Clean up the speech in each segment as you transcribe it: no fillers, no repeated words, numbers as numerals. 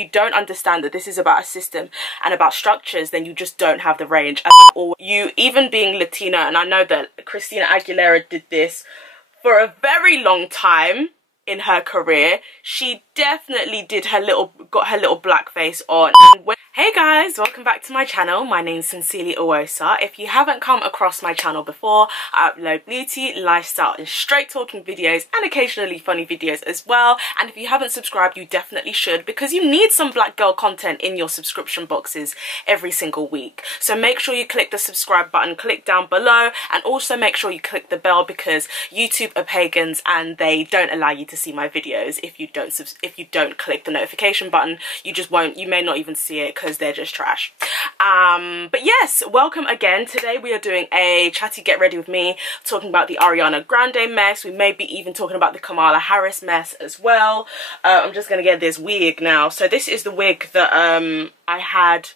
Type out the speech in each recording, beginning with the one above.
you don't understand that this is about a system and about structures, then you just don't have the range. Or you, even being Latina, and I know that Christina Aguilera did this for a very long time in her career, she definitely did got her little blackface on. And hey guys, welcome back to my channel. My name's Sincerely Oghosa. If you haven't come across my channel before, I upload beauty, lifestyle and straight talking videos and occasionally funny videos as well. And if you haven't subscribed, you definitely should, because you need some black girl content in your subscription boxes every single week. So make sure you click the subscribe button, click down below, and also make sure you click the bell, because YouTube are pagans and they don't allow you to see my videos if you don't click the notification button. You may not even see it because they're just trash. But yes, welcome again. Today we are doing a chatty get ready with me, talking about the Ariana Grande mess. We may be even talking about the Kamala Harris mess as well. I'm just gonna get this wig now. So this is the wig that I had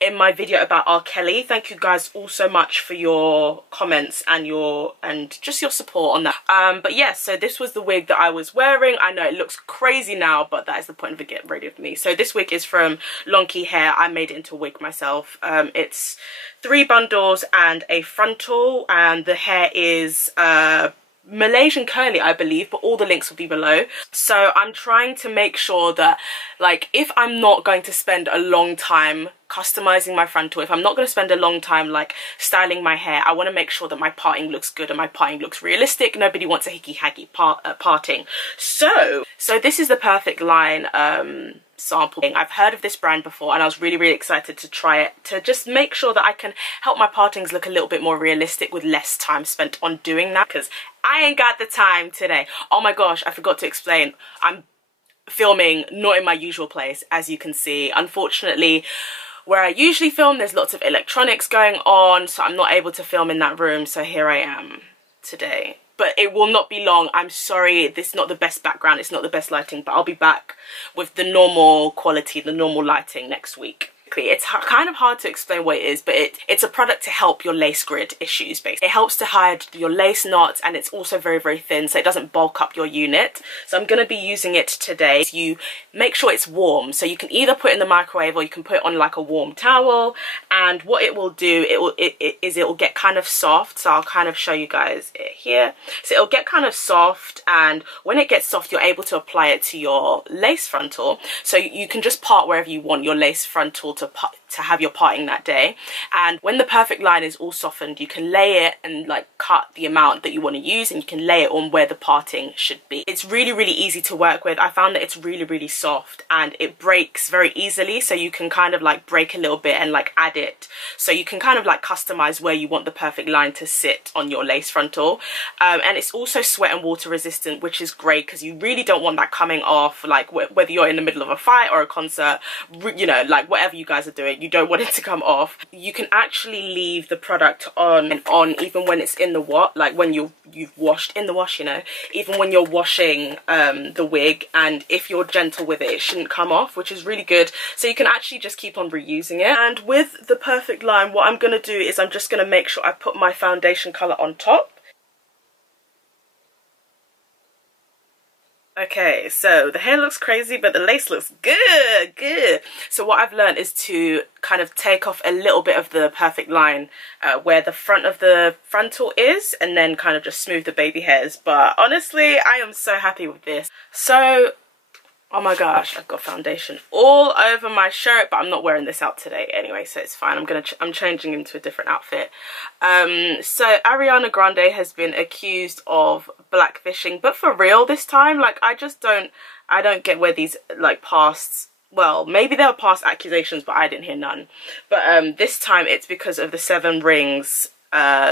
in my video about R. Kelly. Thank you guys all so much for your comments and just your support on that. But yes, so this was the wig that I was wearing. I know it looks crazy now, but that is the point of it. Get ready with me. So this wig is from Longqi Hair. I made it into a wig myself. It's 3 bundles and a frontal, and the hair is Malaysian curly, I believe, but all the links will be below. So I'm trying to make sure that, like, if I'm not going to spend a long time customizing my frontal, if I'm not going to spend a long time like styling my hair, I want to make sure that my parting looks good and my parting looks realistic. Nobody wants a hickey-hacky parting. So this is the Perfect Line sample. I've heard of this brand before and I was really excited to try it, to just make sure that I can help my partings look a little bit more realistic with less time spent on doing that, because I ain't got the time today. Oh my gosh, I forgot to explain, I'm filming not in my usual place, as you can see. Unfortunately, where I usually film, there's lots of electronics going on, so I'm not able to film in that room. So here I am today, but it will not be long. I'm sorry, this is not the best background, it's not the best lighting, but I'll be back with the normal quality, the normal lighting next week. It's kind of hard to explain what it is, but it's a product to help your lace grid issues, basically. It helps to hide your lace knots, and it's also very thin, so it doesn't bulk up your unit. So I'm going to be using it today. You make sure it's warm, so you can either put it in the microwave or you can put it on like a warm towel, and what it will do, it will get kind of soft. So I'll kind of show you guys it here. So it'll get kind of soft, and when it gets soft, you're able to apply it to your lace frontal, so you can just part wherever you want your lace frontal to have your parting that day. And when the Perfect Line is all softened, you can lay it and like cut the amount that you want to use, and you can lay it on where the parting should be. It's really easy to work with. I found that it's really soft and it breaks very easily, so you can kind of like break a little bit and like add it, so you can kind of like customize where you want the Perfect Line to sit on your lace frontal. And it's also sweat and water resistant, which is great because you really don't want that coming off, like whether you're in the middle of a fight or a concert, you know, like whatever you guys are doing, you don't want it to come off. You can actually leave the product on and on even when it's in the wash, like when you've washed in the wash, you know, even when you're washing the wig, and if you're gentle with it, it shouldn't come off, which is really good. So you can actually just keep on reusing it. And with the Perfect Line, what I'm going to do is I'm just going to make sure I put my foundation colour on top. Okay, so the hair looks crazy, but the lace looks good. So what I've learned is to kind of take off a little bit of the Perfect Line where the front of the frontal is, and then kind of just smooth the baby hairs. But honestly, I am so happy with this. So, oh my gosh, I've got foundation all over my shirt, but I'm not wearing this out today anyway, so it's fine. I'm changing into a different outfit. So Ariana Grande has been accused of blackfishing, but for real this time. Like, I don't get where these like past, well, maybe there were past accusations, but I didn't hear none. But this time it's because of the 7 Rings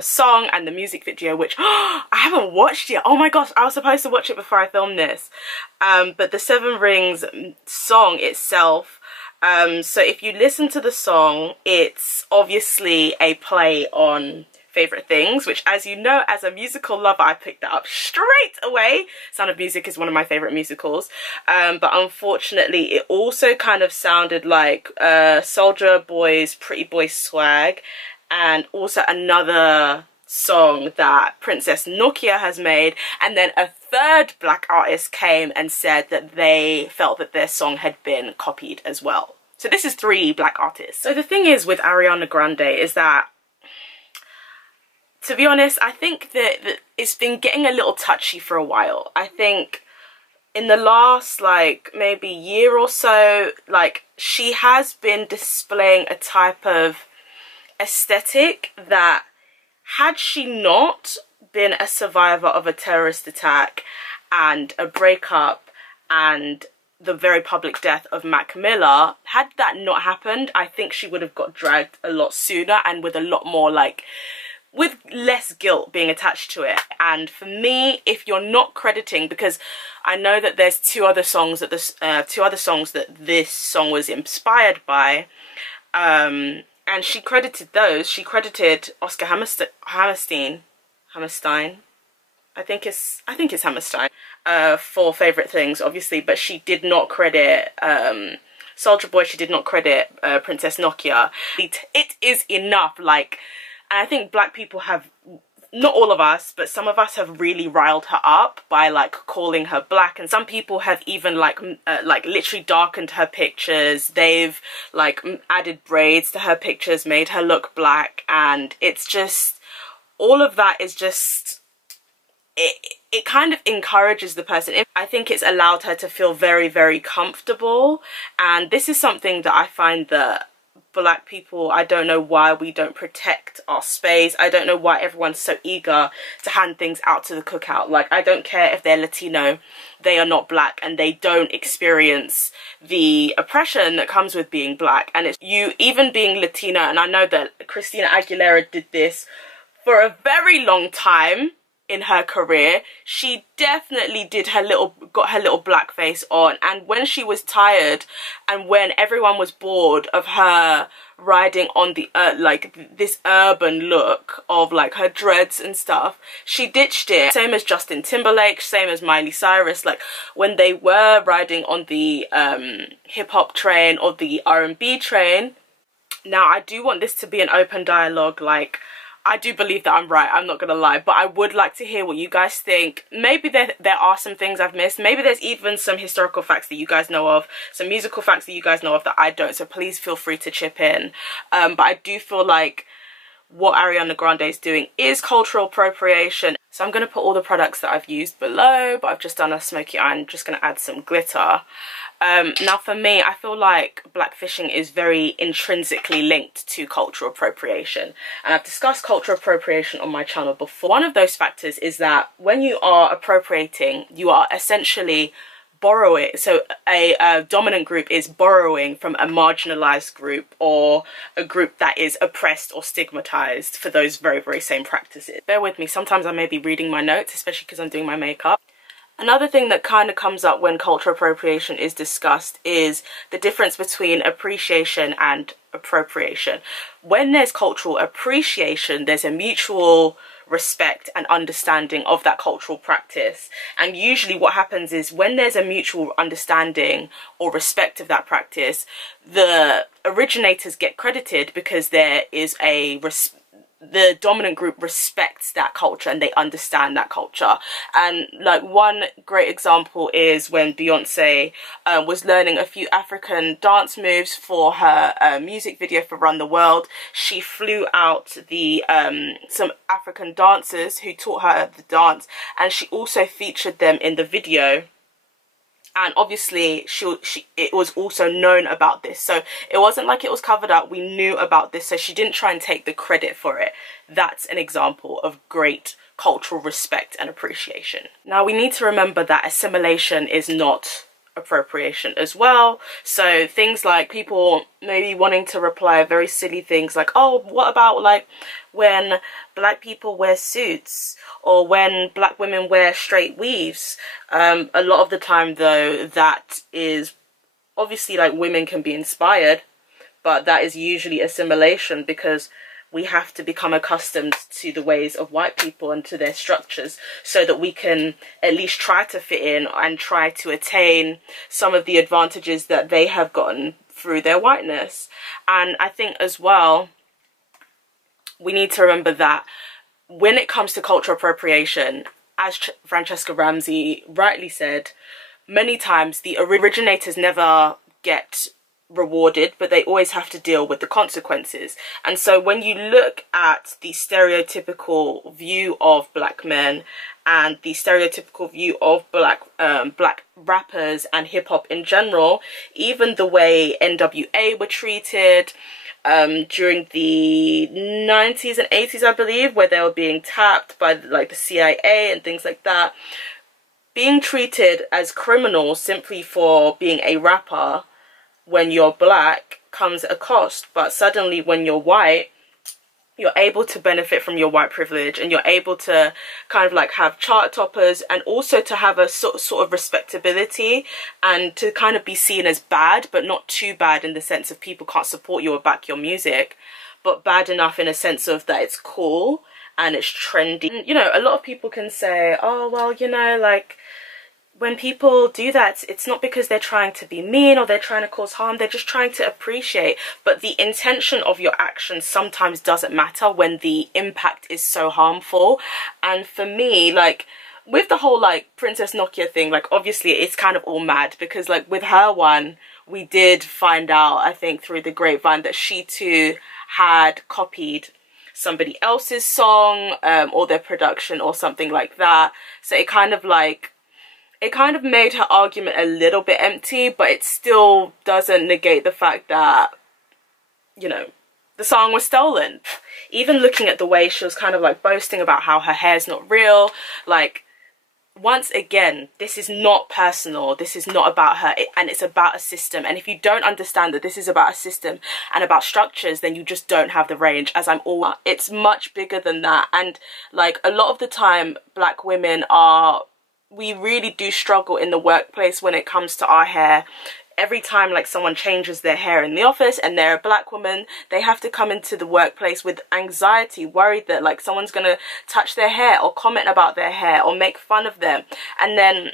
song and the music video, which I haven't watched yet. Oh my gosh, I was supposed to watch it before I filmed this. But the 7 Rings song itself, so if you listen to the song, it's obviously a play on Favorite Things, which, as you know, as a musical lover, I picked that up straight away. Sound of Music is one of my favorite musicals, but unfortunately it also kind of sounded like Soulja Boy's Pretty Boy Swag, and also another song that Princess Nokia has made, and then a third black artist came and said that they felt that their song had been copied as well. So this is 3 black artists. So the thing is with Ariana Grande is that, to be honest, I think that it's been getting a little touchy for a while. I think in the last like maybe year or so, like she has been displaying a type of aesthetic that, had she not been a survivor of a terrorist attack and a breakup and the very public death of Mac Miller, had that not happened, I think she would have got dragged a lot sooner and with a lot more like, with less guilt being attached to it. And for me, if you're not crediting, because I know that there's 2 other songs that this song was inspired by, and she credited those. She credited Oscar Hammerstein. I think it's Hammerstein, for Favorite Things, obviously, but she did not credit Soulja Boy. She did not credit Princess Nokia. It is enough, like, and I think black people have, not all of us, but some of us have really riled her up by like calling her black, and some people have even like literally darkened her pictures. They've like added braids to her pictures, made her look black, and it's just, all of that is just, it kind of encourages the person. I think it's allowed her to feel very, very comfortable, and this is something that I find that black people, I don't know why we don't protect our space. I don't know why everyone's so eager to hand things out to the cookout. Like, I don't care if they're Latino, they are not black, and they don't experience the oppression that comes with being black. And it's you even being Latina, and I know that Christina Aguilera did this for a very long time in her career. She definitely did got her little black face on, and when she was tired and when everyone was bored of her riding on the like this urban look of like her dreads and stuff, she ditched it. Same as Justin Timberlake, same as Miley Cyrus, like when they were riding on the hip-hop train or the R&B train. Now I do want this to be an open dialogue, like I do believe that I'm right, I'm not gonna lie, but I would like to hear what you guys think. Maybe there are some things I've missed. Maybe there's even some historical facts that you guys know of, some musical facts that you guys know of that I don't, so please feel free to chip in. But I do feel like what Ariana Grande is doing is cultural appropriation. So I'm going to put all the products that I've used below, but I've just done a smoky eye. I'm just going to add some glitter. Now for me, I feel like blackfishing is very intrinsically linked to cultural appropriation, and I've discussed cultural appropriation on my channel before. One of those factors is that when you are appropriating, you are essentially borrowing. So a dominant group is borrowing from a marginalized group or a group that is oppressed or stigmatized for those very, very same practices. Bear with me, sometimes I may be reading my notes, especially because I'm doing my makeup. Another thing that kind of comes up when cultural appropriation is discussed is the difference between appreciation and appropriation. When there's cultural appreciation, there's a mutual respect and understanding of that cultural practice. And usually what happens is when there's a mutual understanding or respect of that practice, the originators get credited because there is the dominant group respects that culture and they understand that culture. And like one great example is when Beyonce was learning a few African dance moves for her music video for Run the World. She flew out the some African dancers who taught her the dance, and she also featured them in the video. And obviously it was also known about this, so it wasn't like it was covered up. We knew about this, so she didn't try and take the credit for it. That's an example of great cultural respect and appreciation. Now we need to remember that assimilation is not appropriation as well. So things like people maybe wanting to reply very silly things like, oh, what about like when black people wear suits or when black women wear straight weaves? A lot of the time though, that is obviously like women can be inspired, but that is usually assimilation because we have to become accustomed to the ways of white people and to their structures so that we can at least try to fit in and try to attain some of the advantages that they have gotten through their whiteness. And I think as well, we need to remember that when it comes to cultural appropriation, as Francesca Ramsey rightly said, many times the originators never get rewarded, but they always have to deal with the consequences. And so when you look at the stereotypical view of black men and the stereotypical view of black rappers and hip-hop in general, even the way NWA were treated during the 90s and 80s, I believe, where they were being tapped by like the CIA and things like that, being treated as criminals simply for being a rapper when you're black comes at a cost. But suddenly when you're white, you're able to benefit from your white privilege, and you're able to kind of like have chart toppers, and also to have a sort of respectability, and to kind of be seen as bad, but not too bad in the sense of people can't support you or back your music, but bad enough in a sense of that it's cool and it's trendy. You know, a lot of people can say, oh, well, you know, like, when people do that, it's not because they're trying to be mean or they're trying to cause harm, they're just trying to appreciate. But the intention of your actions sometimes doesn't matter when the impact is so harmful. And for me, like, with the whole, like, Princess Nokia thing, like, obviously it's kind of all mad, because, like, with her one, we did find out, I think, through the grapevine that she too had copied somebody else's song or their production or something like that. So it kind of like, it kind of made her argument a little bit empty, but it still doesn't negate the fact that, you know, the song was stolen. Even looking at the way she was kind of like boasting about how her hair's not real, like, once again, this is not personal, this is not about her, and it's about a system. And if you don't understand that this is about a system and about structures, then you just don't have the range, as I'm all, it's much bigger than that. And like, a lot of the time, black women are, we really do struggle in the workplace when it comes to our hair. Every time like someone changes their hair in the office and they're a black woman, they have to come into the workplace with anxiety, worried that like someone's gonna touch their hair or comment about their hair or make fun of them. And then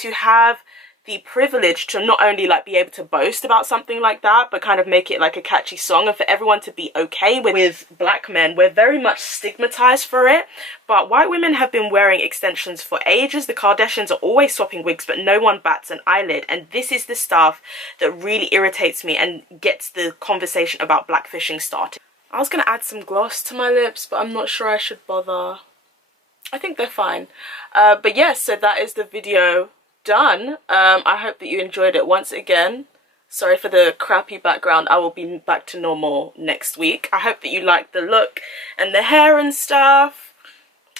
to have the privilege to not only like be able to boast about something like that, but kind of make it like a catchy song, and for everyone to be okay with black men, we're very much stigmatized for it. But white women have been wearing extensions for ages. The Kardashians are always swapping wigs, but no one bats an eyelid. And this is the stuff that really irritates me and gets the conversation about blackfishing started. I was gonna add some gloss to my lips, but I'm not sure I should bother. I think they're fine. But yes, so that is the video done. I hope that you enjoyed it. Once again, sorry for the crappy background. I will be back to normal next week. I hope that you liked the look and the hair and stuff.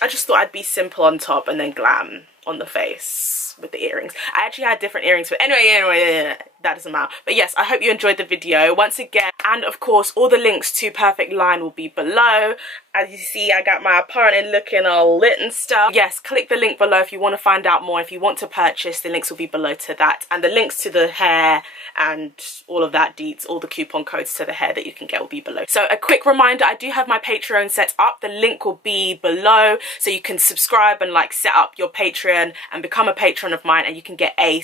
I just thought I'd be simple on top and then glam on the face with the earrings. I actually had different earrings, but anyway, that doesn't matter. But yes, I hope you enjoyed the video once again. And of course, all the links to Perfect Line will be below. As you see, I got my apartment looking all lit and stuff. Yes, click the link below if you want to find out more. If you want to purchase, the links will be below to that. And the links to the hair and all of that deets, all the coupon codes to the hair that you can get will be below. So a quick reminder, I do have my Patreon set up. The link will be below, so you can subscribe and like set up your Patreon and become a patron of mine, and you can get a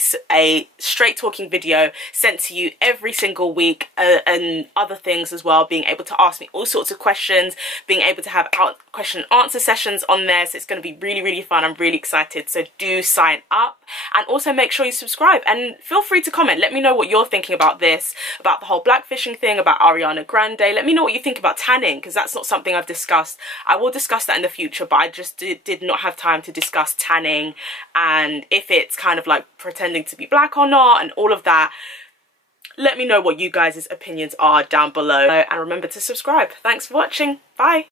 straight talking video sent to you every single week, and other things as well, being able to ask me all sorts of questions, being able to have question and answer sessions on there. So it's going to be really, really fun. I'm really excited, so do sign up. And also make sure you subscribe, and feel free to comment. Let me know what you're thinking about this, about the whole blackfishing thing, about Ariana Grande. Let me know what you think about tanning, because that's not something I've discussed. I will discuss that in the future, but I just did not have time to discuss tanning and if it's kind of like pretending to be black or not and all of that. Let me know what you guys' opinions are down below, and remember to subscribe. Thanks for watching. Bye.